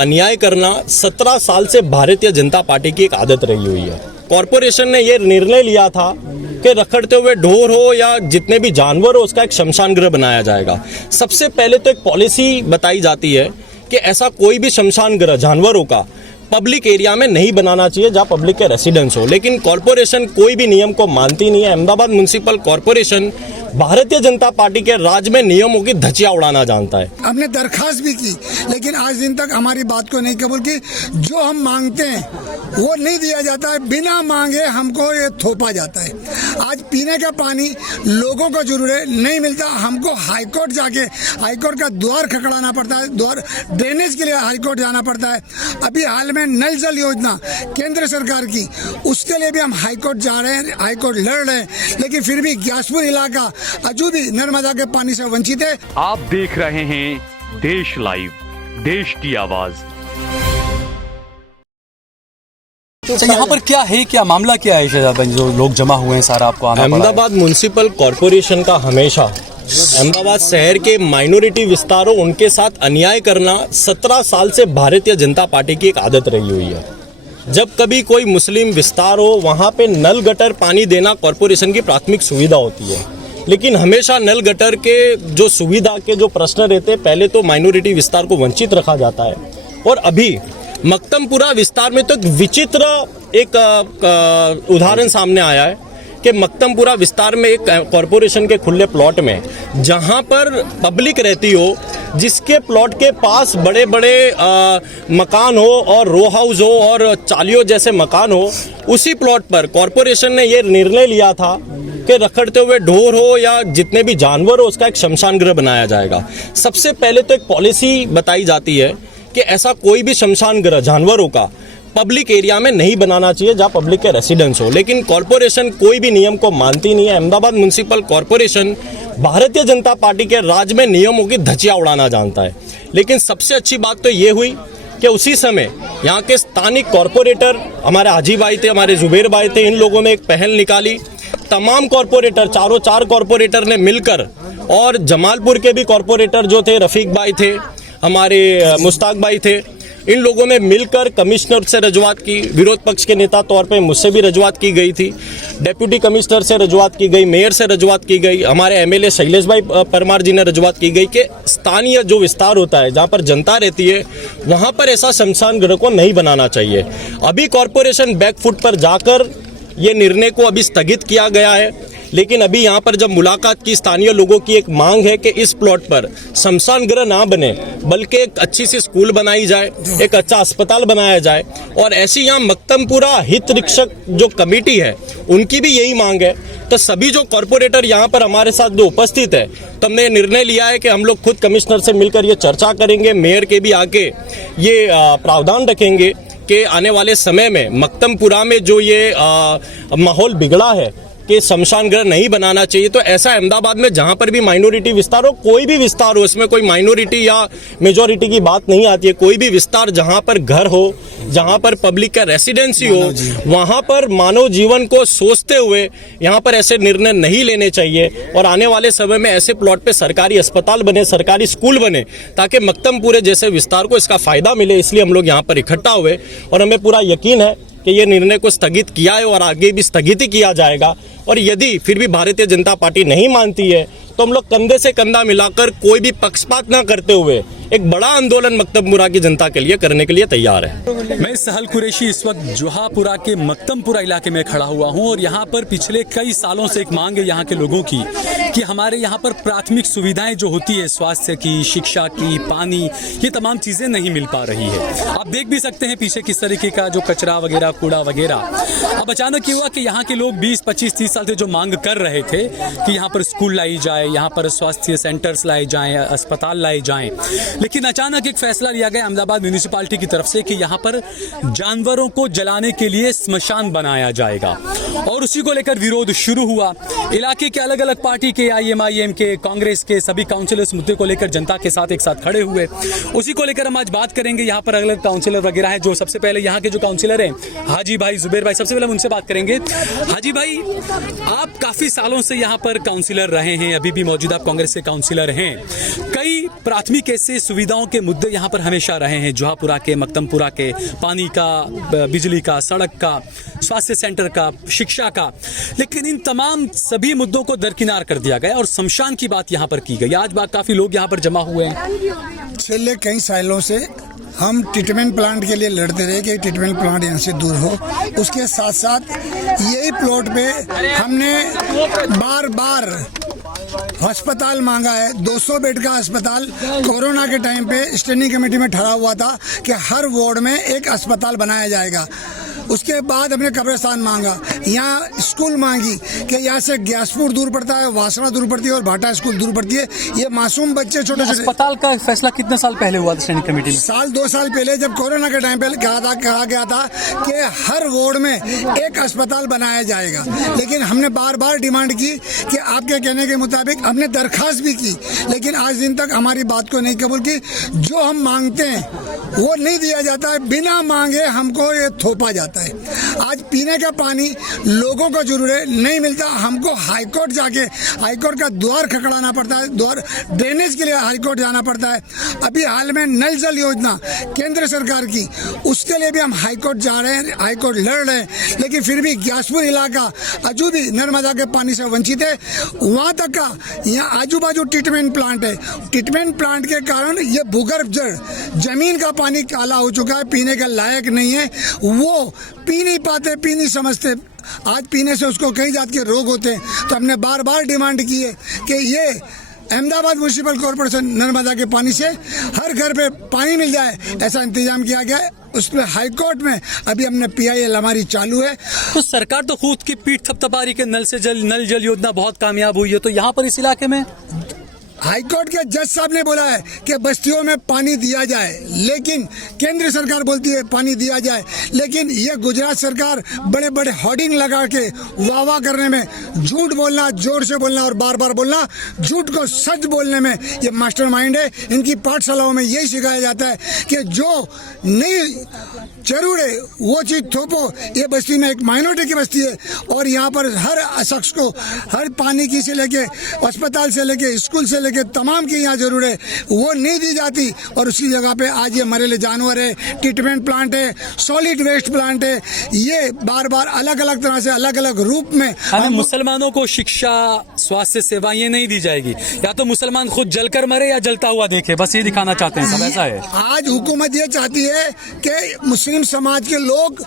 अन्याय करना 17 साल से भारतीय जनता पार्टी की एक आदत रही हुई है। कॉरपोरेशन ने ये निर्णय लिया था कि रखड़ते हुए ढोर हो या जितने भी जानवर हो उसका एक शमशान गृह बनाया जाएगा। सबसे पहले तो एक पॉलिसी बताई जाती है कि ऐसा कोई भी शमशान गृह जानवरों का पब्लिक एरिया में नहीं बनाना चाहिए जहां पब्लिक के रेसिडेंस हो, लेकिन कॉरपोरेशन कोई भी नियम को मानती नहीं है। Ahmedabad municipal corporation Bharatiya Janata party के राज में नियमों की धज्जियां उड़ाना जानता है। हमने दरखास्त भी की लेकिन आज दिन तक हमारी बात को नहीं कबूल की। जो हम मांगते हैं वो नहीं दिया जाता है, बिना मांगे हमको ये थोपा जाता है। आज पीने का पानी लोगों को जरूर है, नहीं मिलता। हमको हाईकोर्ट जाके हाईकोर्ट का द्वार खड़काना पड़ता है, द्वार ड्रेनेज के लिए हाईकोर्ट जाना पड़ता है। अभी हाल में नल जल योजना केंद्र सरकार की, उसके लिए भी हम हाईकोर्ट जा रहे हैं, हाईकोर्ट लड़ रहे हैं, लेकिन फिर भी ग्यासपुर इलाका अजू भी नर्मदा के पानी से वंचित है। आप देख रहे हैं देश लाइव, देश की आवाज। तो यहाँ पर क्या है, क्या मामला क्या है शहजाद भाई, जो लोग जमा हुए हैं सारा आपको आना पड़ा है? अहमदाबाद म्युनिसिपल कॉरपोरेशन का हमेशा अहमदाबाद शहर के माइनॉरिटी विस्तारों उनके साथ अन्याय करना 17 साल से भारतीय जनता पार्टी की एक आदत रही हुई है। जब कभी कोई मुस्लिम विस्तार हो वहाँ पे नल गटर पानी देना कॉरपोरेशन की प्राथमिक सुविधा होती है, लेकिन हमेशा नल गटर के जो सुविधा के जो प्रश्न रहते हैं पहले तो माइनॉरिटी विस्तार को वंचित रखा जाता है। और अभी मक्तमपुरा विस्तार में तो एक विचित्र उदाहरण सामने आया है कि मक्तमपुरा विस्तार में एक कॉरपोरेशन के खुले प्लॉट में जहां पर पब्लिक रहती हो, जिसके प्लॉट के पास बड़े बड़े मकान हो और रो हाउस हो और चालियों जैसे मकान हो, उसी प्लॉट पर कॉरपोरेशन ने ये निर्णय लिया था कि रखड़ते हुए ढोर हो या जितने भी जानवर हो उसका एक शमशान गृह बनाया जाएगा। सबसे पहले तो एक पॉलिसी बताई जाती है कि ऐसा कोई भी शमशान गृह जानवरों का पब्लिक एरिया में नहीं बनाना चाहिए जहां पब्लिक के रेसिडेंस हो, लेकिन कॉरपोरेशन कोई भी नियम को मानती नहीं है। Ahmedabad municipal corporation Bharatiya Janata party के राज में नियमों की धज्जियां उड़ाना जानता है। लेकिन सबसे अच्छी बात तो ये हुई कि उसी समय यहाँ के स्थानिक कॉरपोरेटर हमारे हाजी भाई थे, हमारे जुबेर भाई थे, इन लोगों ने एक पहल निकाली। तमाम कॉरपोरेटर, चार कॉरपोरेटर ने मिलकर, और जमालपुर के भी कॉरपोरेटर जो थे, रफीक भाई थे, हमारे मुश्ताक भाई थे, इन लोगों ने मिलकर कमिश्नर से रजूआत की। विरोध पक्ष के नेता तौर पे मुझसे भी रजूआत की गई थी, डेप्यूटी कमिश्नर से रजूआत की गई, मेयर से रजूआत की गई, हमारे एमएलए शैलेश भाई परमार जी ने रजूआत की गई कि स्थानीय जो विस्तार होता है जहां पर जनता रहती है वहां पर ऐसा शमशान गृह को नहीं बनाना चाहिए। अभी कॉरपोरेशन बैकफुट पर जाकर ये निर्णय को अभी स्थगित किया गया है, लेकिन अभी यहाँ पर जब मुलाकात की स्थानीय लोगों की एक मांग है कि इस प्लॉट पर शमशान गृह ना बने बल्कि एक अच्छी सी स्कूल बनाई जाए, एक अच्छा अस्पताल बनाया जाए। और ऐसी यहाँ मक्तमपुरा हित रक्षक जो कमेटी है उनकी भी यही मांग है। तो सभी जो कॉरपोरेटर यहाँ पर हमारे साथ जो उपस्थित है, तो हमने निर्णय लिया है कि हम लोग खुद कमिश्नर से मिलकर ये चर्चा करेंगे, मेयर के भी आके ये प्रावधान रखेंगे कि आने वाले समय में मक्तमपुरा में जो ये माहौल बिगड़ा है कि शमशान गृह नहीं बनाना चाहिए, तो ऐसा अहमदाबाद में जहां पर भी माइनॉरिटी विस्तार हो, कोई भी विस्तार हो, इसमें कोई माइनॉरिटी या मेजॉरिटी की बात नहीं आती है, कोई भी विस्तार जहां पर घर हो, जहां पर पब्लिक का रेसिडेंसी हो, वहां पर मानव जीवन को सोचते हुए यहां पर ऐसे निर्णय नहीं लेने चाहिए। और आने वाले समय में ऐसे प्लॉट पे सरकारी अस्पताल बने, सरकारी स्कूल बने, ताकि मक्तमपुरे जैसे विस्तार को इसका फायदा मिले। इसलिए हम लोग यहाँ पर इकट्ठा हुए और हमें पूरा यकीन है कि ये निर्णय को स्थगित किया है और आगे भी स्थगित ही किया जाएगा। और यदि फिर भी भारतीय जनता पार्टी नहीं मानती है तो हम लोग कंधे से कंधा मिलाकर कोई भी पक्षपात ना करते हुए एक बड़ा आंदोलन मक्तमपुरा की जनता के लिए करने के लिए तैयार है। मैं सहल कुरैशी इस वक्त जोहापुरा के मक्तमपुरा इलाके में खड़ा हुआ हूं और यहाँ पर पिछले कई सालों से एक मांग है यहाँ के लोगों की कि हमारे यहाँ पर प्राथमिक सुविधाएं जो होती है, स्वास्थ्य की, शिक्षा की, पानी, ये तमाम चीजें नहीं मिल पा रही है। आप देख भी सकते हैं पीछे किस तरीके का जो कचरा वगैरह, कूड़ा वगैरह। अब अचानक ये हुआ कि यहाँ के लोग 20, 25, 30 साल से जो मांग कर रहे थे कि यहाँ पर स्कूल लाई जाए, यहाँ पर स्वास्थ्य सेंटर्स लाए जाएं, अस्पताल लाए जाएं, लेकिन अचानक एक फैसला लिया गया अहमदाबाद म्युनिसिपैलिटी की तरफ से कि यहाँ पर जानवरों को जलाने के लिए स्मशान बनाया जाएगा। और उसी को लेकर विरोध शुरू हुआ। इलाके के अलग अलग पार्टी के, IMIM के, कांग्रेस के सभी काउंसिलर्स मुद्दे को लेकर जनता के साथ एक साथ खड़े हुए। उसी को लेकर हम आज बात करेंगे। यहाँ पर अलग अलग काउंसिलर वगैरह हैं। जो सबसे पहले यहाँ के जो काउंसिलर हैं, हाजी भाई, जुबेर भाई, सबसे पहले हम उनसे बात करेंगे। हाजी भाई, आप काफी सालों से यहाँ पर काउंसिलर रहे हैं, अभी भी मौजूदा कांग्रेस के काउंसिलर हैं। कई प्राथमिक ऐसे सुविधाओं के मुद्दे यहाँ पर हमेशा रहे हैं, जोहापुरा के, मक्तमपुरा के, पानी का, बिजली का, सड़क का, स्वास्थ्य सेंटर का, शिक्षा का, लेकिन इन तमाम सभी मुद्दों को दरकिनार कर दिया गया और शमशान की बात यहाँ पर की गई। आज बात काफी लोग यहाँ पर जमा हुए हैं। पिछले कई सालों से हम ट्रीटमेंट प्लांट के लिए लड़ते रहे कि ट्रीटमेंट प्लांट यहाँ से दूर हो। उसके साथ साथ यही प्लॉट पे हमने बार बार अस्पताल मांगा है। 200 बेड का अस्पताल कोरोना के टाइम पे स्टैंडिंग कमेटी में ठहरा हुआ था कि हर वार्ड में एक अस्पताल बनाया जाएगा। उसके बाद हमने कब्रिस्तान मांगा, यहाँ स्कूल मांगी कि यहाँ से ग्यासपुर दूर पड़ता है, वासना दूर पड़ती है और भाटा स्कूल दूर पड़ती है। ये मासूम बच्चे छोटे छोटे। अस्पताल का फैसला कितने साल पहले हुआ था स्टैंडिंग कमेटी में? साल 2 साल पहले जब कोरोना के टाइम पे कहा गया था कि हर वार्ड में एक अस्पताल बनाया जाएगा, लेकिन हमने बार बार डिमांड की कि आपके कहने के मुताबिक हमने दरखास्त भी की, लेकिन आज दिन तक हमारी बात को नहीं कबूल की। जो हम मांगते हैं वो नहीं दिया जाता है, बिना मांगे हमको ये थोपा जाता है। आज पीने का पानी लोगों को जरूरत नहीं मिलता, हमको हाईकोर्ट जाके हाईकोर्ट का द्वार खड़काना पड़ता है, द्वार ड्रेनेज के लिए हाईकोर्ट जाना पड़ता है। अभी हाल में नल जल योजना केंद्र सरकार की, उसके लिए भी हम हाईकोर्ट जा रहे हैं, हाईकोर्ट लड़ रहे हैं, लेकिन फिर भी ग्यासपुर इलाका अजू भी नर्मदा के पानी से वंचित है। वहाँ तक का यहाँ आजू बाजू ट्रीटमेंट प्लांट है, ट्रीटमेंट प्लांट के कारण ये भूगर्भ जल जमीन का पानी काला हो चुका है, पीने के लायक नहीं है। वो पी नहीं पाते, पी नहीं समझते। आज पीने से उसको कई जात के रोग होते हैं। तो हमने बार बार डिमांड की है कि ये अहमदाबाद म्युनिसिपल कॉर्पोरेशन नर्मदा के पानी से हर घर पे पानी मिल जाए, ऐसा इंतजाम किया गया है। उस पर हाईकोर्ट में अभी हमने PIL हमारी चालू है। तो सरकार तो खुद की पीठ थपथपा रही कि नल जल योजना बहुत कामयाब हुई है, तो यहाँ पर इस इलाके में हाईकोर्ट के जज साहब ने बोला है कि बस्तियों में पानी दिया जाए, लेकिन केंद्र सरकार बोलती है पानी दिया जाए, लेकिन ये गुजरात सरकार बड़े बड़े होर्डिंग लगा के वाह वाह करने में, झूठ बोलना, जोर से बोलना और बार बार बोलना, झूठ को सच बोलने में ये मास्टरमाइंड है। इनकी पाठशालाओं में यही सिखाया जाता है कि जो नहीं जरूर है वो चीज़ थोपो। ये बस्ती में एक माइनॉरिटी की बस्ती है और यहाँ पर हर शख्स को हर पानी की से लेके अस्पताल से लेके स्कूल से लेके तमाम की यहाँ जरूर है, वो नहीं दी जाती। और उसकी जगह पे आज ये मरेले जानवर है, ट्रीटमेंट प्लांट है, सॉलिड वेस्ट प्लांट है, ये बार बार अलग अलग तरह से अलग अलग रूप में मुसलमानों को शिक्षा, स्वास्थ्य सेवा ये नहीं दी जाएगी। या तो मुसलमान खुद जलकर मरे या जलता हुआ देखे, बस ये दिखाना चाहते हैं सब, ऐसा है। आज हुकूमत ये चाहती है कि मुस्लिम समाज के लोग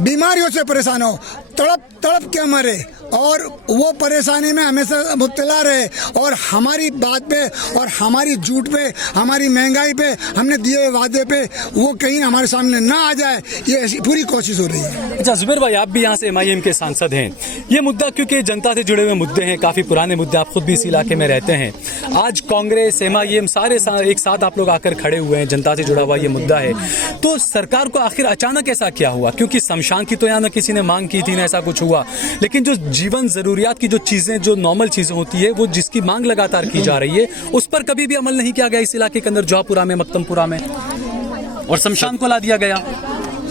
बीमारियों से परेशान हो, तड़प तड़प के मरे और वो परेशानी में हमेशा मुब्तला रहे। और हमारी बात पे और हमारी झूठ पे, हमारी महंगाई पे, हमने दिए हुए वादे पे वो कहीं हमारे सामने ना आ जाए, ये ऐसी पूरी कोशिश हो रही है। अच्छा जुबैर भाई, आप भी यहाँ से MIM के सांसद हैं। ये मुद्दा क्योंकि जनता से जुड़े हुए मुद्दे हैं, काफ़ी पुराने मुद्दे, आप खुद भी इस इलाके में रहते हैं। आज कांग्रेस, MIM सारे एक साथ आप लोग आकर खड़े हुए हैं, जनता से जुड़ा हुआ ये मुद्दा है। तो सरकार को आखिर अचानक ऐसा क्या हुआ? क्योंकि शमशान की तो यहाँ न किसी ने मांग की थी, ना ऐसा कुछ हुआ, लेकिन जो जीवन जरूरियात की जो चीजें, जो नॉर्मल चीजें होती है, वो जिसकी मांग लगातार की जा रही है, उस पर कभी भी अमल नहीं किया गया इस इलाके के अंदर, जोहापुरा में, मक्तमपुरा में, और शमशान को ला दिया गया।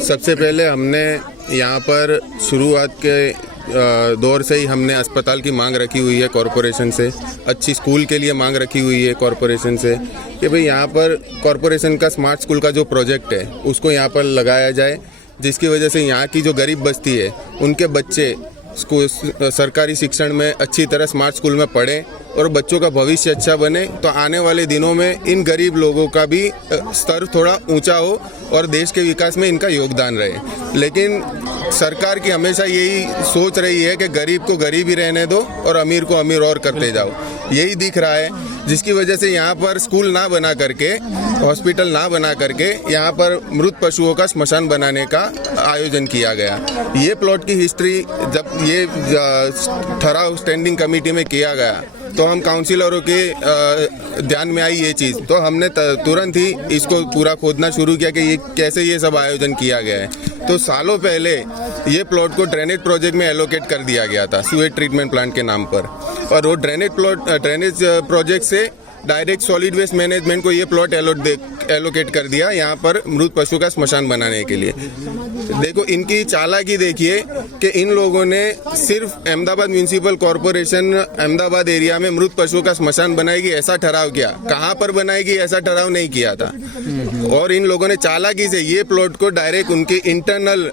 सबसे पहले हमने यहाँ पर शुरुआत के दौर से ही हमने अस्पताल की मांग रखी हुई है कॉरपोरेशन से, अच्छी स्कूल के लिए मांग रखी हुई है कॉरपोरेशन से कि भाई यहाँ पर कॉरपोरेशन का स्मार्ट स्कूल का जो प्रोजेक्ट है उसको यहाँ पर लगाया जाए, जिसकी वजह से यहाँ की जो गरीब बस्ती है उनके बच्चे सरकारी शिक्षण में अच्छी तरह स्मार्ट स्कूल में पढ़ें और बच्चों का भविष्य अच्छा बने, तो आने वाले दिनों में इन गरीब लोगों का भी स्तर थोड़ा ऊंचा हो और देश के विकास में इनका योगदान रहे। लेकिन सरकार की हमेशा यही सोच रही है कि गरीब को गरीब ही रहने दो और अमीर को अमीर और करते जाओ, यही दिख रहा है, जिसकी वजह से यहाँ पर स्कूल ना बना करके, हॉस्पिटल ना बना करके यहाँ पर मृत पशुओं का श्मशान बनाने का आयोजन किया गया। ये प्लॉट की हिस्ट्री जब ये ठहराव स्टैंडिंग कमेटी में किया गया तो हम काउंसिलरों के ध्यान में आई ये चीज़, तो हमने तुरंत ही इसको पूरा खोदना शुरू किया कि ये कैसे ये सब आयोजन किया गया है। तो सालों पहले ये प्लॉट को ड्रेनेज प्रोजेक्ट में एलोकेट कर दिया गया था, सुएज ट्रीटमेंट प्लांट के नाम पर, और वो ड्रेनेज प्रोजेक्ट से डायरेक्ट सॉलिड वेस्ट मैनेजमेंट को ये प्लॉट एलोकेट कर दिया यहाँ पर मृत पशु का स्मशान बनाने के लिए। देखो इनकी चालाकी देखिए कि इन लोगों ने सिर्फ Ahmedabad municipal corporation Ahmedabad area में मृत पशुओं का स्मशान बनाएगी ऐसा ठहराव किया, कहाँ पर बनाएगी ऐसा ठहराव नहीं किया था। और इन लोगों ने चालाकी से ये प्लॉट को डायरेक्ट उनके इंटरनल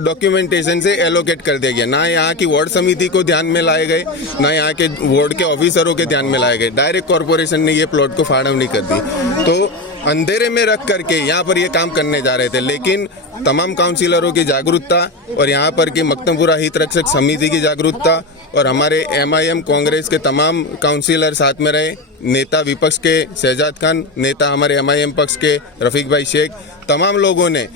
डॉक्यूमेंटेशन से एलोकेट कर दिया गया। ना यहाँ की वार्ड समिति को ध्यान में लाए गए, ना यहाँ के वार्ड के ऑफिसरों के ध्यान में लाए गए, डायरेक्ट कॉरपोरेशन ने ये प्लॉट को फाड़वनी कर दी। तो अंधेरे में रख करके यहाँ पर ये काम करने जा रहे थे, लेकिन तमाम काउंसिलरों की जागरूकता और यहाँ पर की मक्तमपुरा हित रक्षक समिति की जागरूकता और हमारे MIM कांग्रेस के तमाम काउंसिलर साथ में रहे, नेता विपक्ष के शहजाद खान, नेता हमारे MIM पक्ष के रफीक भाई शेख, तमाम लोगों ने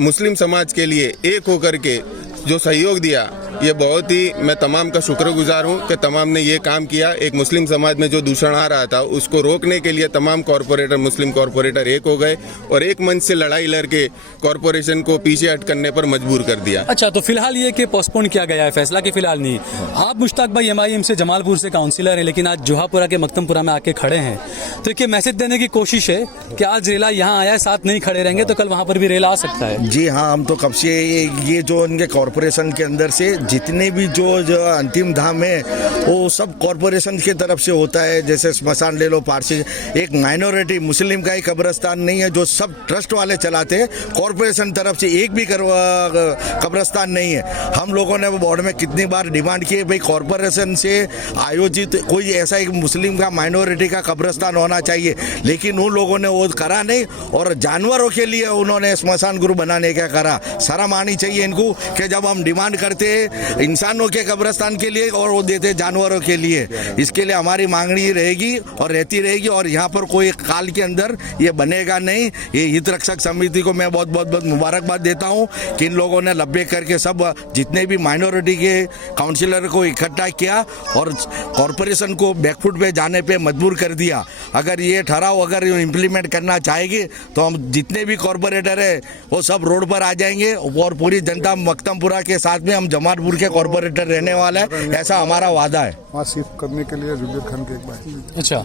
मुस्लिम समाज के लिए एक होकर के जो सहयोग दिया, ये बहुत ही मैं तमाम का शुक्रगुजार हूँ कि तमाम ने ये काम किया। एक मुस्लिम समाज में जो दूषण आ रहा था उसको रोकने के लिए तमाम कॉरपोरेटर, मुस्लिम कॉरपोरेटर एक हो गए और एक मंच से लड़ाई लड़के कॉरपोरेशन को पीछे हट करने पर मजबूर कर दिया। अच्छा, तो फिलहाल ये कि पोस्टपोन किया गया है फैसला कि फिलहाल नहीं। आप मुश्ताक भाई MIM से जमालपुर से काउंसिलर हैं, लेकिन आज जोहापुरा के मक्तमपुरा में आके खड़े हैं, तो एक मैसेज देने की कोशिश है कि आज रेला यहाँ आया है, साथ नहीं खड़े रहेंगे तो कल वहाँ पर भी रेला आ सकता है। जी हाँ, हम तो कब से ये जो इनके कॉरपोरेशन के अंदर से जितने भी जो अंतिम धाम है वो सब कॉरपोरेशन की तरफ से होता है। जैसे स्मशान ले लो, पारसी, एक माइनॉरिटी मुस्लिम का ही कब्रिस्तान नहीं है जो सब ट्रस्ट वाले चलाते हैं। कॉरपोरेशन तरफ से एक भी कब्रिस्तान नहीं है। हम लोगों ने बोर्ड में कितनी बार डिमांड की है भाई कॉरपोरेशन से आयोजित कोई ऐसा एक मुस्लिम का माइनॉरिटी का कब्रिस्तान होना चाहिए, लेकिन उन लोगों ने वो करा नहीं और जानवरों के लिए उन्होंने स्मशान गृह बनाने का करा। शर्म आनी चाहिए इनको कि जब हम डिमांड करते हैं इंसानों के कब्रिस्तान के लिए और वो देते जानवरों के लिए। इसके लिए हमारी मांगनी रहेगी और रहती रहेगी और यहाँ पर कोई काल के अंदर ये बनेगा नहीं। ये हित रक्षक समिति को मैं बहुत बहुत बहुत मुबारकबाद देता हूँ कि इन लोगों ने लब्बे करके सब जितने भी माइनॉरिटी के काउंसिलर को इकट्ठा किया और कॉरपोरेशन को बैकफुट पे जाने पे मजबूर कर दिया। अगर ये ठहराव अगर इम्प्लीमेंट करना चाहेगी तो हम जितने भी कॉरपोरेटर है वो सब रोड पर आ जाएंगे और पूरी जनता मक्तमपुरा के साथ में हम जमालपुर के कॉरपोरेटर रहने वाला है, ऐसा हमारा वादा है। वहाँ शिफ्ट करने के लिए जुबेर खान के एक बार। अच्छा,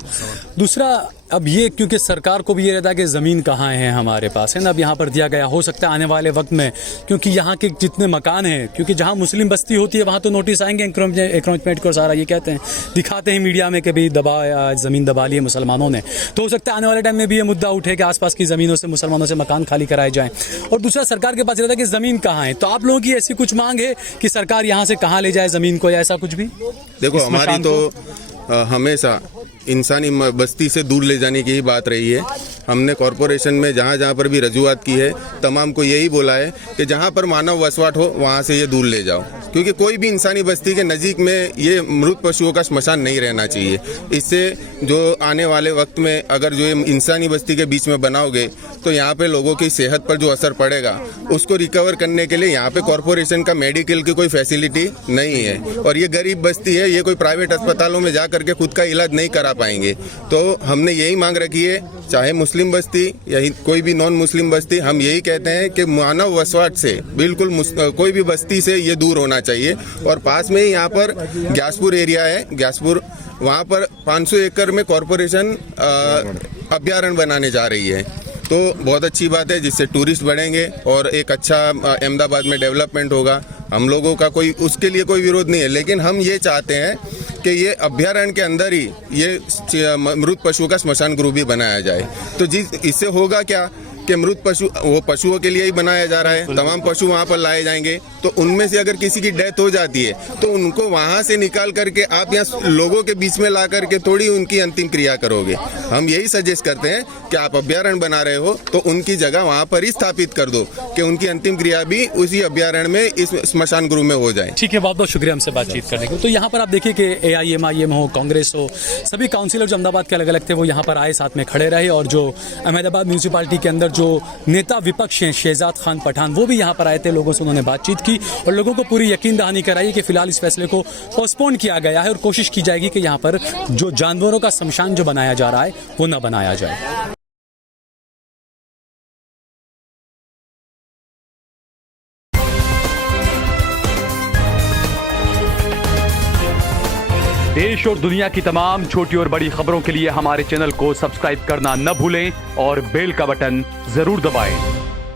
दूसरा अब ये क्योंकि सरकार को भी ये रहता है कि ज़मीन कहाँ है हमारे पास, है ना, अब यहाँ पर दिया गया, हो सकता है आने वाले वक्त में क्योंकि यहाँ के जितने मकान हैं, क्योंकि जहाँ मुस्लिम बस्ती होती है वहाँ तो नोटिस आएंगे एंक्रोचमेंट को, सारा ये कहते हैं, दिखाते हैं मीडिया में कि भाई ज़मीन दबा ली है मुसलमानों ने। तो हो सकता है आने वाले टाइम में भी ये मुद्दा उठे कि आसपास की ज़मीनों से मुसलमानों से मकान खाली कराए जाएँ। और दूसरा सरकार के पास रहता है कि ज़मीन कहाँ है। तो आप लोगों की ऐसी कुछ मांग है कि सरकार यहाँ से कहाँ ले जाए ज़मीन को या ऐसा कुछ भी? देखो हमारी तो हमेशा इंसानी बस्ती से दूर ले जाने की ही बात रही है। हमने कॉरपोरेशन में जहाँ जहाँ पर भी रजूआत की है तमाम को यही बोला है कि जहाँ पर मानव वसवाट हो वहाँ से ये दूर ले जाओ, क्योंकि कोई भी इंसानी बस्ती के नज़दीक में ये मृत पशुओं का स्मशान नहीं रहना चाहिए। इससे जो आने वाले वक्त में अगर जो ये इंसानी बस्ती के बीच में बनाओगे तो यहाँ पे लोगों की सेहत पर जो असर पड़ेगा उसको रिकवर करने के लिए यहाँ पे कॉरपोरेशन का मेडिकल की कोई फैसिलिटी नहीं है और ये गरीब बस्ती है, ये कोई प्राइवेट अस्पतालों में जा करके खुद का इलाज नहीं करा पाएंगे। तो हमने यही मांग रखी है, चाहे मुस्लिम बस्ती या कोई भी नॉन मुस्लिम बस्ती, हम यही कहते हैं कि मानव वसवाट से बिल्कुल कोई भी बस्ती से ये दूर होना चाहिए। और पास में ही यहाँ पर ग्यासपुर एरिया है, ग्यासपुर, वहाँ पर 500 एकड़ में कॉरपोरेशन अभ्यारण्य बनाने जा रही है। तो बहुत अच्छी बात है, जिससे टूरिस्ट बढ़ेंगे और एक अच्छा अहमदाबाद में डेवलपमेंट होगा। हम लोगों का कोई उसके लिए कोई विरोध नहीं है, लेकिन हम ये चाहते हैं कि ये अभ्यारण्य के अंदर ही ये मृत पशु का स्मशान गृह भी बनाया जाए। तो इससे होगा क्या कि मृत पशु वो पशुओं के लिए ही बनाया जा रहा है, तमाम पशु वहाँ पर लाए जाएंगे, तो उनमें से अगर किसी की डेथ हो जाती है तो उनको वहाँ से निकाल करके आप यहाँ लोगों के बीच में ला करके थोड़ी उनकी अंतिम क्रिया करोगे। हम यही सजेस्ट करते हैं कि आप अभ्यारण्य बना रहे हो तो उनकी जगह वहाँ पर ही स्थापित कर दो कि उनकी अंतिम क्रिया भी उसी अभ्यारण्य में इस स्मशान गृह में हो जाए। ठीक है, बहुत बहुत शुक्रिया हमसे बातचीत करने के। तो यहाँ पर आप देखिए कि AIMIM हो, कांग्रेस हो, सभी काउंसिलर जो अहमदाबाद के अलग अलग थे वो यहाँ पर आए, साथ में खड़े रहे। और जो अहमदाबाद म्यूनसिपालिटी के अंदर जो नेता विपक्ष हैं शहजाद खान पठान, वो भी यहाँ पर आए थे, लोगों से उन्होंने बातचीत की और लोगों को पूरी यकीन दहानी कराई कि फिलहाल इस फैसले को पोस्टपोन किया गया है और कोशिश की जाएगी कि यहाँ पर जो जानवरों का शमशान जो बनाया जा रहा है वो न बनाया जाए। देश और दुनिया की तमाम छोटी और बड़ी खबरों के लिए हमारे चैनल को सब्सक्राइब करना न भूलें और बेल का बटन जरूर दबाएं।